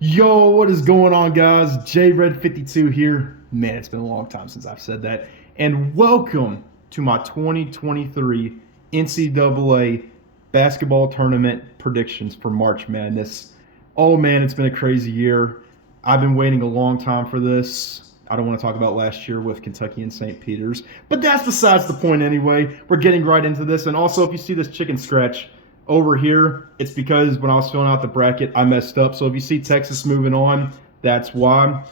Yo, what is going on, guys? Jayred52 here. Man, it's been a long time since I've said that. And welcome to my 2023 NCAA basketball tournament predictions for March Madness. Oh man, it's been a crazy year. I've been waiting a long time for this. I don't want to talk about last year with Kentucky and St. Peter's, but that's besides the point anyway. We're getting right into this. And also, if you see this chicken scratch over here, it's because when I was filling out the bracket, I messed up. So if you see Texas moving on, that's why.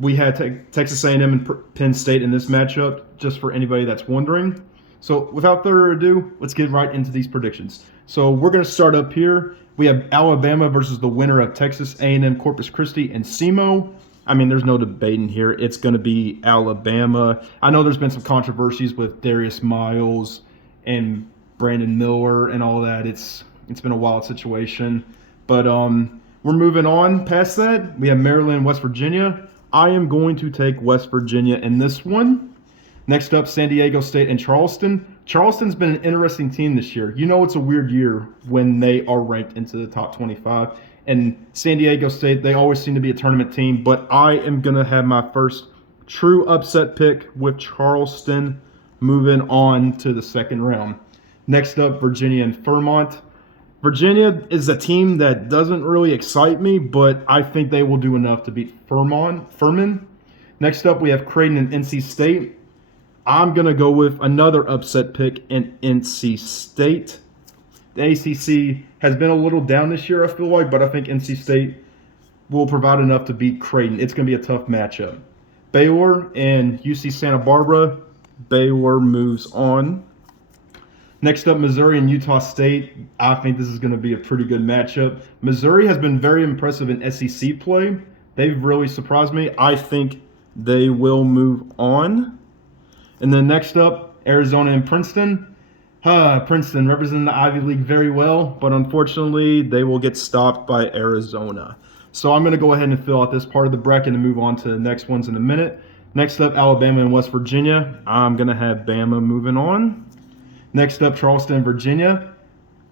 We had Texas A&M and Penn State in this matchup, just for anybody that's wondering. So without further ado, let's get right into these predictions. So we're going to start up here. We have Alabama versus the winner of Texas A&M, Corpus Christi, and SEMO. I mean, there's no debating here. It's going to be Alabama. I know there's been some controversies with Darius Miles and Brandon Miller and all that. It's been a wild situation. But we're moving on past that. We have Maryland and West Virginia. I am going to take West Virginia in this one. Next up, San Diego State and Charleston. Charleston's been an interesting team this year. You know it's a weird year when they are ranked into the top 25. And San Diego State, they always seem to be a tournament team. But I am going to have my first true upset pick with Charleston moving on to the second round. Next up, Virginia and Vermont. Virginia is a team that doesn't really excite me, but I think they will do enough to beat Furman. Next up, we have Creighton and NC State. I'm going to go with another upset pick in NC State. The ACC has been a little down this year, I feel like, but I think NC State will provide enough to beat Creighton. It's going to be a tough matchup. Baylor and UC Santa Barbara. Baylor moves on. Next up, Missouri and Utah State. I think this is going to be a pretty good matchup. Missouri has been very impressive in SEC play. They've really surprised me. I think they will move on. And then next up, Arizona and Princeton. Princeton representing the Ivy League very well, but unfortunately, they will get stopped by Arizona. So I'm going to go ahead and fill out this part of the bracket and move on to the next ones in a minute. Next up, Alabama and West Virginia. I'm going to have Bama moving on. Next up, Charleston, Virginia.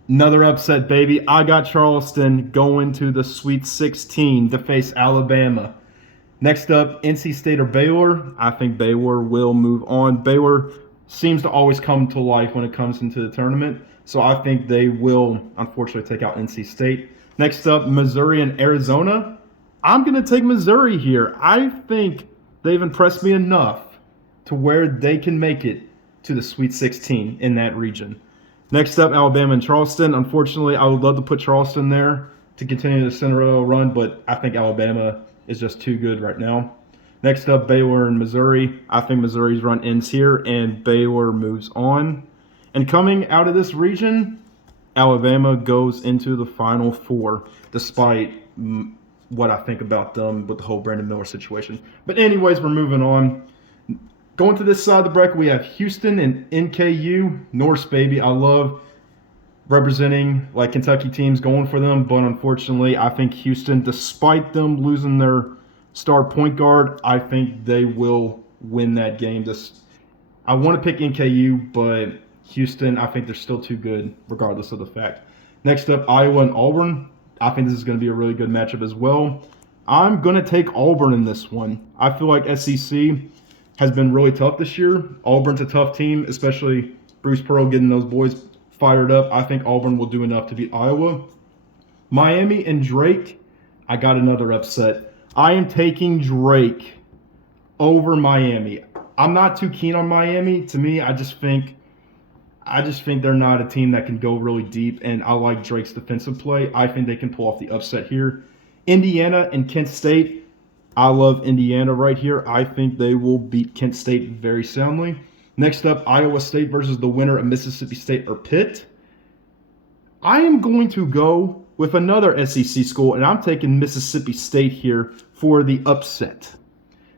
Another upset, baby. I got Charleston going to the Sweet 16 to face Alabama. Next up, NC State or Baylor. I think Baylor will move on. Baylor seems to always come to life when it comes into the tournament. So I think they will, unfortunately, take out NC State. Next up, Missouri and Arizona. I'm going to take Missouri here. I think they've impressed me enough to where they can make it to the Sweet 16 in that region. Next up, Alabama and Charleston. Unfortunately, I would love to put Charleston there to continue the Cinderella run, but I think Alabama is just too good right now. Next up, Baylor and Missouri. I think Missouri's run ends here, and Baylor moves on. And coming out of this region, Alabama goes into the Final Four, despite what I think about them with the whole Brandon Miller situation. But anyways, we're moving on. Going to this side of the bracket, we have Houston and NKU. Norse, baby. I love representing like Kentucky teams, going for them. But unfortunately, I think Houston, despite them losing their star point guard, I think they will win that game. I want to pick NKU, but Houston, I think they're still too good, regardless of the fact. Next up, Iowa and Auburn. I think this is going to be a really good matchup as well. I'm going to take Auburn in this one. I feel like SEC has been really tough this year. Auburn's a tough team, especially Bruce Pearl getting those boys fired up. I think Auburn will do enough to beat Iowa. Miami and Drake, I got another upset. I am taking Drake over Miami. I'm not too keen on Miami. To me, I just think they're not a team that can go really deep, and I like Drake's defensive play. I think they can pull off the upset here. Indiana and Kent State. I love Indiana right here. I think they will beat Kent State very soundly. Next up, Iowa State versus the winner of Mississippi State or Pitt. I am going to go with another SEC school, and I'm taking Mississippi State here for the upset.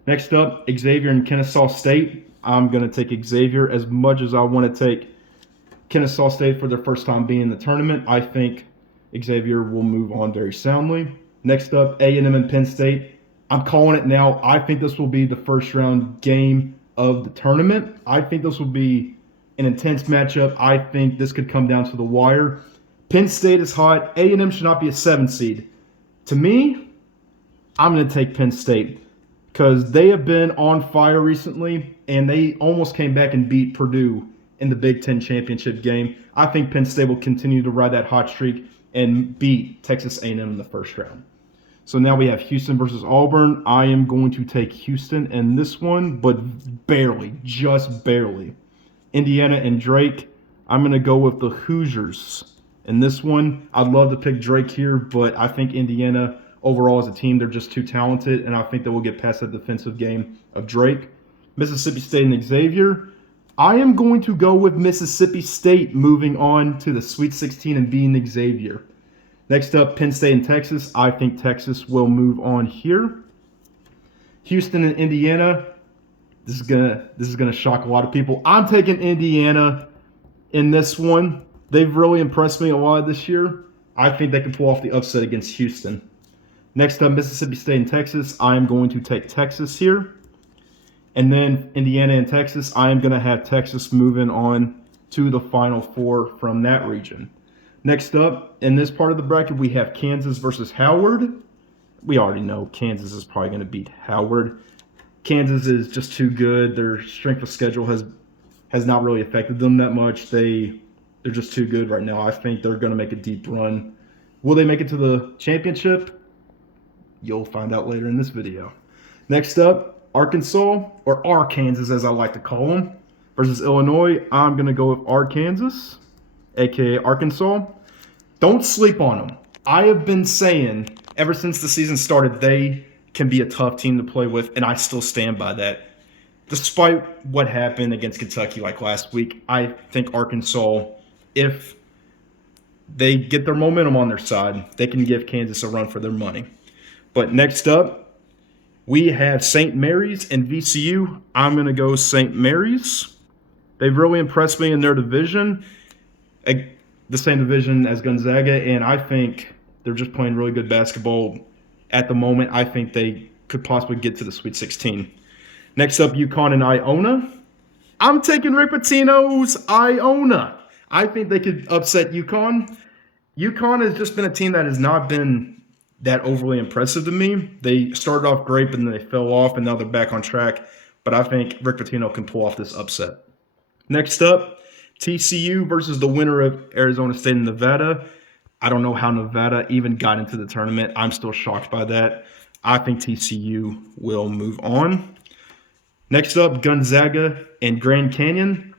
Next up, Xavier and Kennesaw State. I'm going to take Xavier as much as I want to take Kennesaw State for their first time being in the tournament. I think Xavier will move on very soundly. Next up, A&M and Penn State. I'm calling it now. I think this will be the first round game of the tournament. I think this will be an intense matchup. I think this could come down to the wire. Penn State is hot. A&M should not be a 7 seed. To me, I'm going to take Penn State because they have been on fire recently, and they almost came back and beat Purdue in the Big Ten championship game. I think Penn State will continue to ride that hot streak and beat Texas A&M in the first round. So now we have Houston versus Auburn. I am going to take Houston in this one, but barely, just barely. Indiana and Drake, I'm going to go with the Hoosiers in this one. I'd love to pick Drake here, but I think Indiana overall as a team, they're just too talented, and I think they will get past that defensive game of Drake. Mississippi State and Xavier, I am going to go with Mississippi State moving on to the Sweet 16 and beating Xavier. Next up, Penn State and Texas. I think Texas will move on here. Houston and Indiana. This is gonna shock a lot of people. I'm taking Indiana in this one. They've really impressed me a lot this year. I think they can pull off the upset against Houston. Next up, Mississippi State and Texas. I am going to take Texas here. And then Indiana and Texas. I am going to have Texas moving on to the Final Four from that region. Next up, in this part of the bracket, we have Kansas versus Howard. We already know Kansas is probably going to beat Howard. Kansas is just too good. Their strength of schedule has not really affected them that much. They're just too good right now. I think they're going to make a deep run. Will they make it to the championship? You'll find out later in this video. Next up, Arkansas, or Arkansas as I like to call them, versus Illinois. I'm going to go with Arkansas, a.k.a. Arkansas. Don't sleep on them. I have been saying ever since the season started they can be a tough team to play with, and I still stand by that. Despite what happened against Kentucky like last week, I think Arkansas, if they get their momentum on their side, they can give Kansas a run for their money. But next up, we have St. Mary's and VCU. I'm going to go St. Mary's. They've really impressed me in their division, the same division as Gonzaga, and I think they're just playing really good basketball at the moment. I think they could possibly get to the Sweet 16. Next up, UConn and Iona. I'm taking Rick Pitino's Iona. I think they could upset UConn. UConn has just been a team that has not been that overly impressive to me. They started off great, but then they fell off, and now they're back on track. But I think Rick Pitino can pull off this upset. Next up, TCU versus the winner of Arizona State and Nevada. I don't know how Nevada even got into the tournament. I'm still shocked by that. I think TCU will move on. Next up, Gonzaga and Grand Canyon.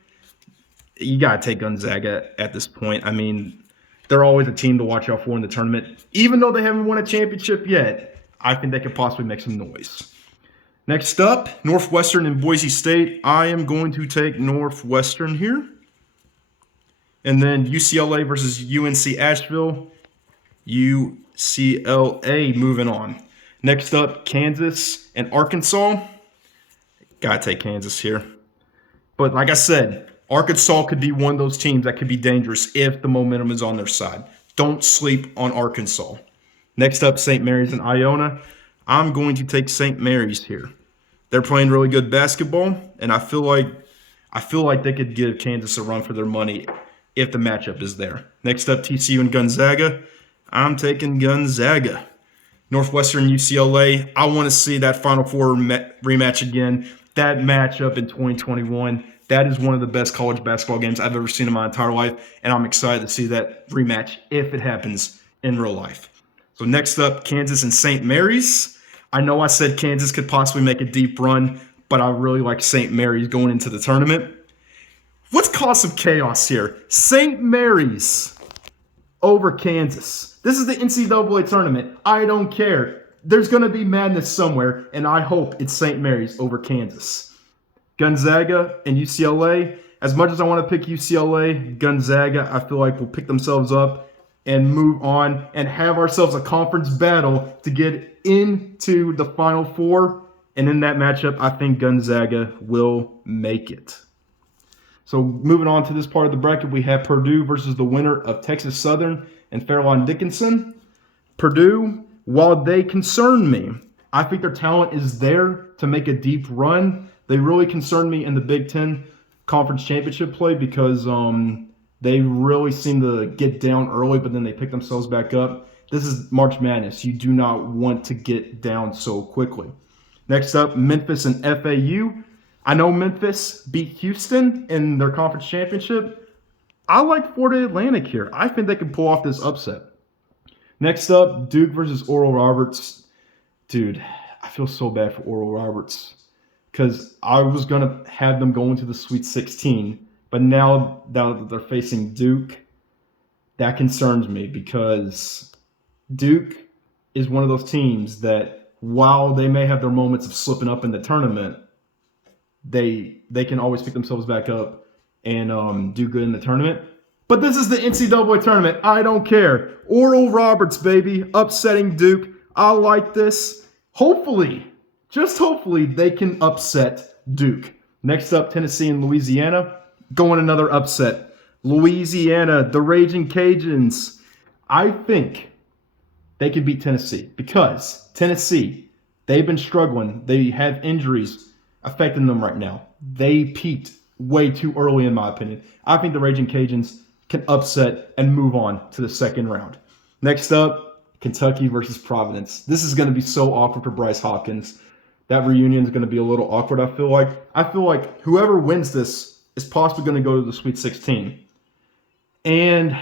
You got to take Gonzaga at this point. I mean, they're always a team to watch out for in the tournament. Even though they haven't won a championship yet, I think they could possibly make some noise. Next up, Northwestern and Boise State. I am going to take Northwestern here. And then UCLA versus UNC Asheville. UCLA moving on. Next up, Kansas and Arkansas. Gotta take Kansas here. But like I said, Arkansas could be one of those teams that could be dangerous if the momentum is on their side. Don't sleep on Arkansas. Next up, St. Mary's and Iona. I'm going to take St. Mary's here. They're playing really good basketball, and I feel like they could give Kansas a run for their money if the matchup is there. Next up, TCU and Gonzaga. I'm taking Gonzaga. Northwestern, UCLA. I want to see that Final Four rematch again. That matchup in 2021, that is one of the best college basketball games I've ever seen in my entire life, and I'm excited to see that rematch if it happens in real life. So next up, Kansas and St. Mary's. I know I said Kansas could possibly make a deep run, but I really like St. Mary's going into the tournament. Let's cause some chaos here. St. Mary's over Kansas. This is the NCAA tournament. I don't care. There's going to be madness somewhere, and I hope it's St. Mary's over Kansas. Gonzaga and UCLA. As much as I want to pick UCLA, Gonzaga, I feel like will pick themselves up and move on and have ourselves a conference battle to get into the Final Four. And in that matchup, I think Gonzaga will make it. So moving on to this part of the bracket, we have Purdue versus the winner of Texas Southern and Fairlawn Dickinson. Purdue, while they concern me, I think their talent is there to make a deep run. They really concern me in the Big Ten Conference Championship play because they really seem to get down early, but then they pick themselves back up. this is March Madness. You do not want to get down so quickly. Next up, Memphis and FAU. I know Memphis beat Houston in their conference championship. I like Florida Atlantic here. I think they can pull off this upset. Next up, Duke versus Oral Roberts. Dude, I feel so bad for Oral Roberts because I was going to have them go into the Sweet 16. But now that they're facing Duke, that concerns me because Duke is one of those teams that while they may have their moments of slipping up in the tournament, they can always pick themselves back up and do good in the tournament. But this is the NCAA tournament. I don't care. Oral Roberts, baby, upsetting Duke. I like this. Hopefully, just hopefully, they can upset Duke. Next up, Tennessee and Louisiana. Going another upset. Louisiana, the Raging Cajuns. I think they can beat Tennessee because Tennessee, they've been struggling. They have injuries affecting them right now. They peaked way too early, in my opinion. I think the Raging Cajuns can upset and move on to the second round. Next up, Kentucky versus Providence. This is going to be so awkward for Bryce Hopkins. That reunion is going to be a little awkward, I feel like. I feel like whoever wins this is possibly going to go to the Sweet 16. And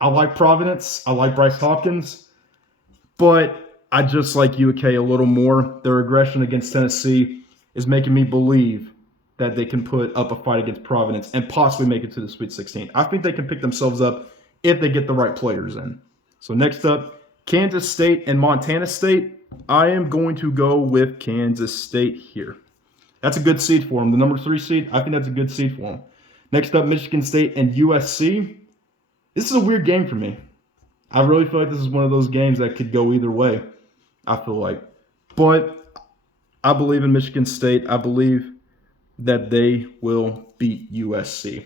I like Providence. I like Bryce Hopkins. But I just like UK a little more. Their aggression against Tennessee is making me believe that they can put up a fight against Providence and possibly make it to the Sweet 16. I think they can pick themselves up if they get the right players in. So next up, Kansas State and Montana State. I am going to go with Kansas State here. That's a good seed for them. The number 3 seed, I think that's a good seed for them. Next up, Michigan State and USC. This is a weird game for me. I really feel like this is one of those games that could go either way, I feel like. But I believe in Michigan State. I believe that they will beat USC.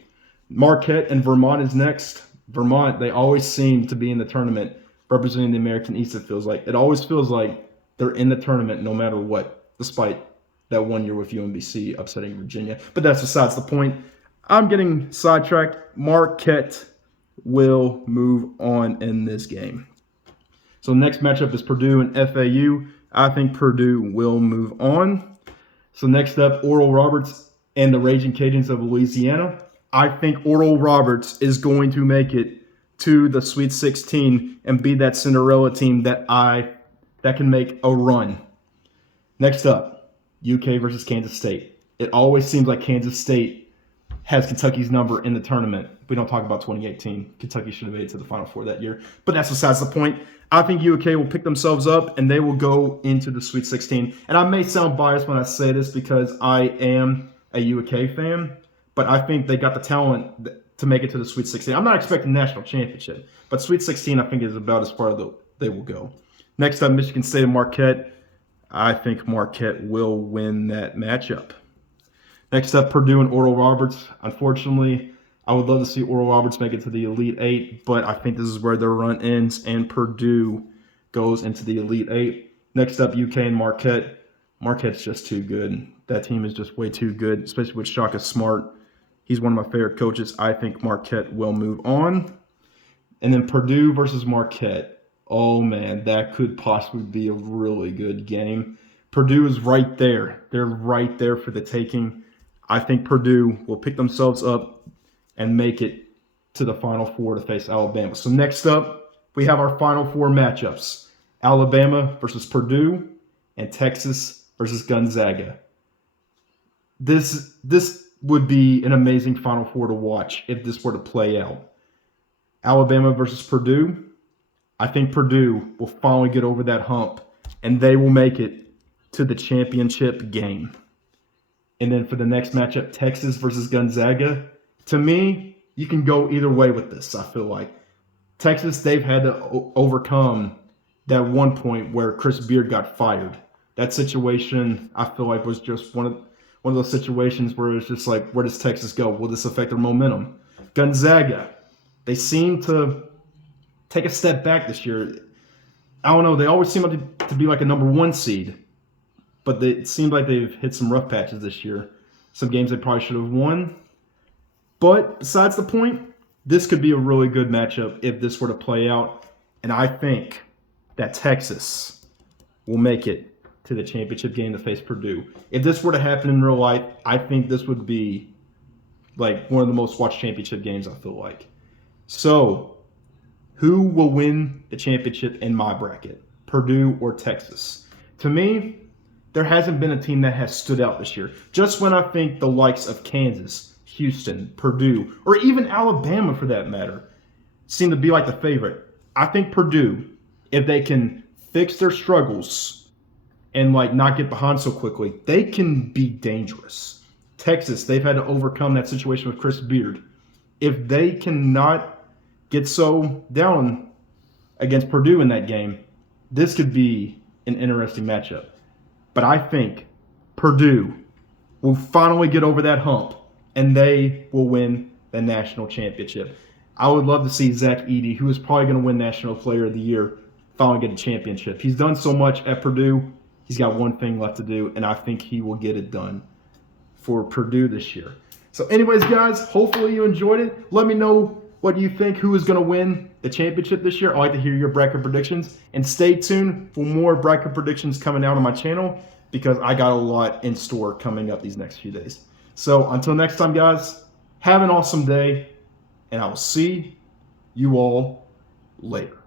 Marquette and Vermont is next. Vermont, they always seem to be in the tournament representing the American East, it feels like. It always feels like they're in the tournament no matter what, despite that 1 year with UMBC upsetting Virginia. But that's besides the point. I'm getting sidetracked. Marquette will move on in this game. So next matchup is Purdue and FAU. I think Purdue will move on. So next up, Oral Roberts and the Raging Cajuns of Louisiana. I think Oral Roberts is going to make it to the Sweet 16 and be that Cinderella team that can make a run. Next up, UK versus Kansas State. It always seems like Kansas State has Kentucky's number in the tournament. We don't talk about 2018. Kentucky should have made it to the Final Four that year. But that's besides the point. I think UK will pick themselves up and they will go into the Sweet 16. And I may sound biased when I say this because I am a UK fan, but I think they got the talent to make it to the Sweet 16. I'm not expecting national championship, but Sweet 16 I think is about as far as they will go. Next up, Michigan State and Marquette. I think Marquette will win that matchup. Next up, Purdue and Oral Roberts. Unfortunately, I would love to see Oral Roberts make it to the Elite Eight, but I think this is where their run ends, and Purdue goes into the Elite Eight. Next up, UK and Marquette. Marquette's just too good. That team is just way too good, especially with Shaka Smart. He's one of my favorite coaches. I think Marquette will move on. And then Purdue versus Marquette. Oh, man, that could possibly be a really good game. Purdue is right there. They're right there for the taking. I think Purdue will pick themselves up and make it to the Final Four to face Alabama. So next up, we have our Final Four matchups. Alabama versus Purdue and Texas versus Gonzaga. This would be an amazing Final Four to watch if this were to play out. Alabama versus Purdue. I think Purdue will finally get over that hump and they will make it to the championship game. And then for the next matchup, Texas versus Gonzaga. To me, you can go either way with this, I feel like. Texas, they've had to overcome that one point where Chris Beard got fired. That situation, I feel like, was just one of those situations where it's just like, where does Texas go? Will this affect their momentum? Gonzaga, they seem to take a step back this year. I don't know. They always seem to be like a number 1 seed. But it seems like they've hit some rough patches this year. Some games they probably should have won. But besides the point, this could be a really good matchup if this were to play out. And I think that Texas will make it to the championship game to face Purdue. If this were to happen in real life, I think this would be like one of the most watched championship games, I feel like. So, who will win the championship in my bracket? Purdue or Texas? To me, there hasn't been a team that has stood out this year. Just when I think the likes of Kansas, Houston, Purdue, or even Alabama for that matter, seem to be like the favorite. I think Purdue, if they can fix their struggles and like not get behind so quickly, they can be dangerous. Texas, they've had to overcome that situation with Chris Beard. If they cannot get so down against Purdue in that game, this could be an interesting matchup. But I think Purdue will finally get over that hump and they will win the national championship. I would love to see Zach Edey, who is probably going to win National Player of the Year, finally get a championship. He's done so much at Purdue. He's got one thing left to do, and I think he will get it done for Purdue this year. So anyways, guys, hopefully you enjoyed it. Let me know what you think, who is going to win the championship this year. I'd like to hear your bracket predictions. And stay tuned for more bracket predictions coming out on my channel because I got a lot in store coming up these next few days. So until next time, guys, have an awesome day, and I will see you all later.